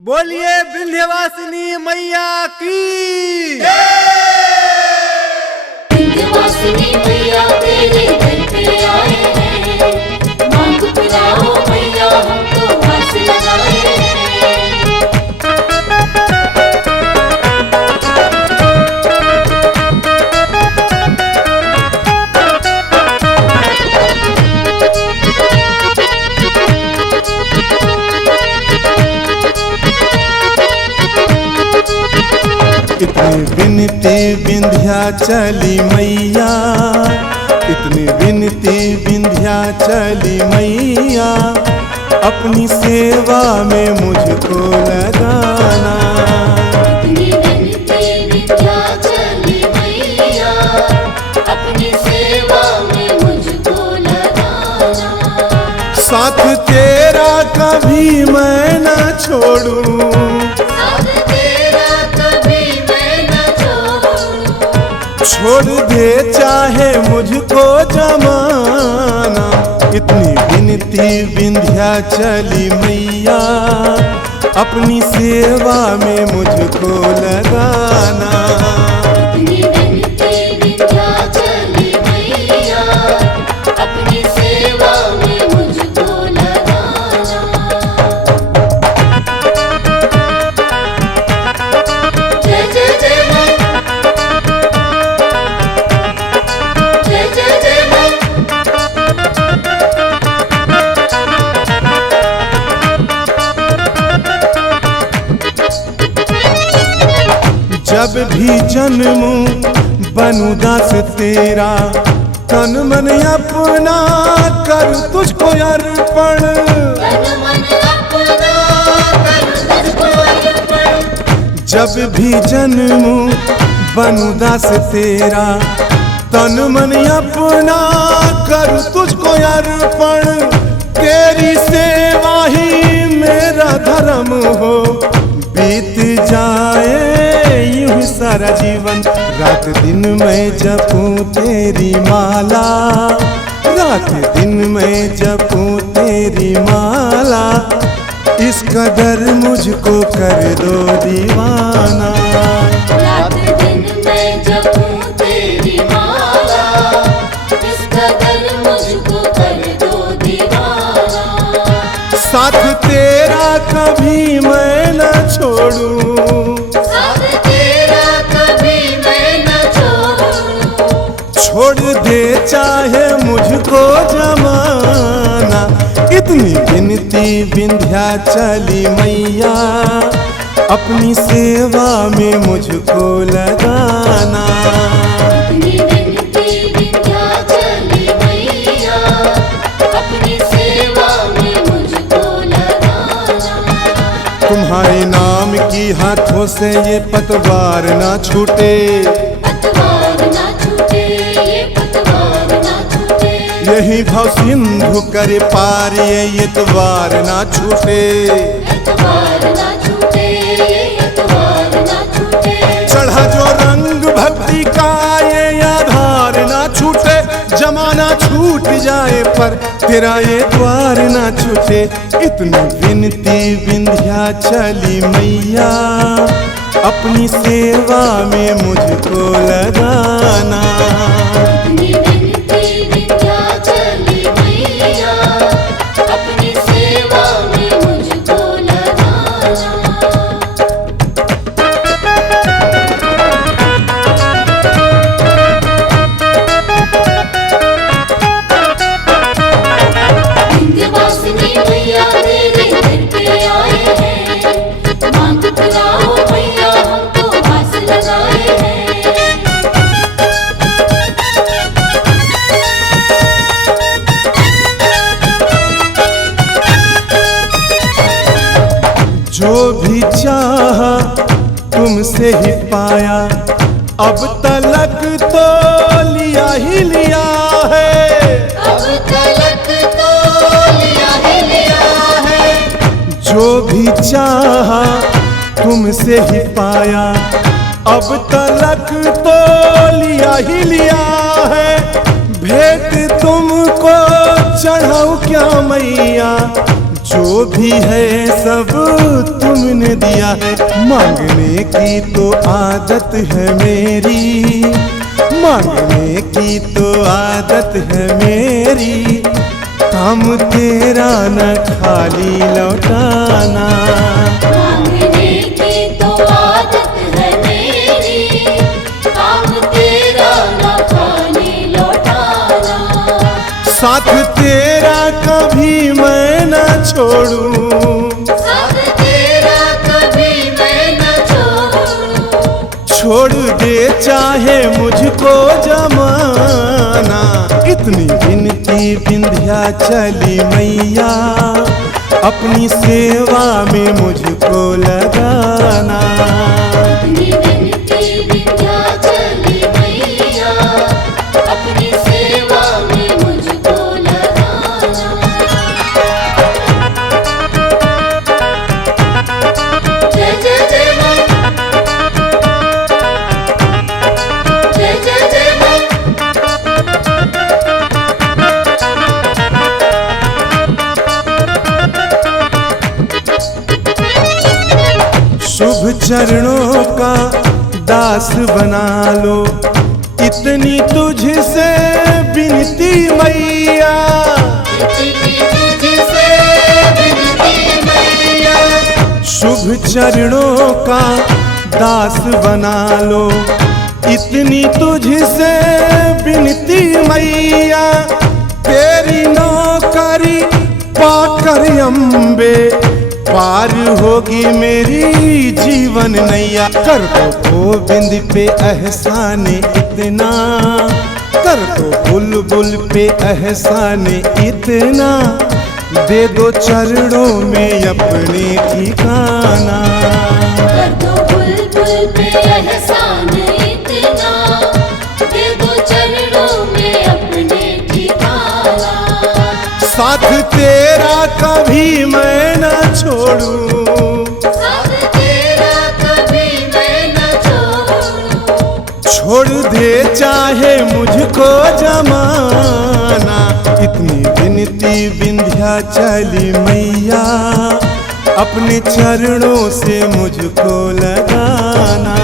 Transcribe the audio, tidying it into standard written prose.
बोलिए विंध्यवासिनी मैया की। विंध्यवासिनी मैया तेरे दर पे आए हैं, मांग पुराओ मैया हमको आस लगाए हैं। इतनी विनती विंध्याचली मैया, इतनी विनती विंध्याचली मैया, अपनी सेवा में मुझको लगाना। इतनी विनती विंध्याचली मैया, अपनी सेवा में मुझको लगाना। साथ तेरा कभी मैं न छोड़ूं, छोड़ दे चाहे मुझको जमाना। इतनी विनती विंध्याचली मैया, अपनी सेवा में मुझको लगाना। इतनी विनती विंध्याचली मैया, अपनी सेवा में मुझको लगाना। जय जय जय मां, जब भी जन्मूं बनूं दास तेरा, तन मन अपना कर तुझको अर्पण। तन मन अपना कर तुझको अर्पण। जब भी जन्मूं बनूं दास तेरा, तन मन अपना कर तुझको अर्पण। तेरी सेवा ही मेरा धर्म हो, बीत जाए यूं सारा जीवन। रात दिन मैं जपूं तेरी माला, रात दिन मैं जपूं तेरी माला। इस कदर मुझको कर दो दीवाना। रात दिन मैं जपूं तेरी माला, इस कदर मुझको कर दो दीवाना। साथ तेरा कभी मैं न छोड़ूं, साथ तेरा कभी मैं न छोड़ूं। छोड़ दे चाहे मुझको जमाना। इतनी विनती विंध्याचली मैया, अपनी सेवा में मुझको लगाना। इतनी विनती विंध्याचली मैया, अपनी सेवा में मुझको लगाना। तुम्हारे नाम की हाथों से ये पतवार ना छूटे, पतवार ना छूटे, ये पतवार ना छूटे। यही भव सिंधु करे पार ये एतवार ना छूटे। एतवार ना छूटे, ये एतवार ना छूटे। चढ़ा जो रंग भक्ति का ये आधार ना छूटे। जमाना छूट जाए पर तेरा ये द्वार ना छूटे। इतनी विनती विंध्याचली मैया, अपनी सेवा में मुझको लगाना। इतनी विनती विंध्याचली मैया, अपनी सेवा में मुझको लगाना। विंध्यवासिनी मैया तेरे दर पे आए हैं, मांग पुराओ मैया हमको आस लगाए हैं। जो भी चाहा तुमसे ही पाया, अब तलक तो लिया ही लिया है। अब तलक तो लिया ही लिया है। जो भी चाहा तुमसे ही पाया, अब तलक तो लिया ही लिया है। भेंट तुमको चढ़ाऊं क्या मैया, जो भी है सब तुमने दिया है। मांगने की तो आदत है मेरी, मांगने की तो आदत है मेरी, काम तेरा न खाली लौटाना। मांगने की तो आदत है मेरी, काम तेरा न खाली लौटाना। साथ तेरा कभी मैं न छोड़ूं, साथ तेरा कभी मैं न छोड़ूं। छोड़ दे चाहे मुझको जमाना। इतनी विनती विंध्याचली मैया, अपनी सेवा में मुझको लगाना। अपनी विनती विंध्याचली मैया, अपनी सेवा में मुझको लगाना। जय जय जय माँ, जय जय जय माँ। शुभ चरणों का दास बना लो, इतनी तुझसे विनती मैया। तुझसे विनती मैया, शुभ चरणों का दास बना लो, इतनी तुझसे विनती मैया। तेरी नौकरी पाकर अम्बे, पार होगी मेरी जीवन नैया। कर दो गोविंद पे एहसान इतना, कर दो बुलबुल पे एहसान इतना, दे दो चरणों में अपने ठिकाना। कर दो बुलबुल पे एहसान इतना, दे दो चरणों में अपने ठिकाना। साथ तेरा कभी मैं न छोड़ूं, साथ तेरा कभी मैं न छोड़ूं। छोड़ दे चाहे मुझको जमाना। इतनी विनती विंध्याचली मैया, अपने चरणों से मुझको लगाना।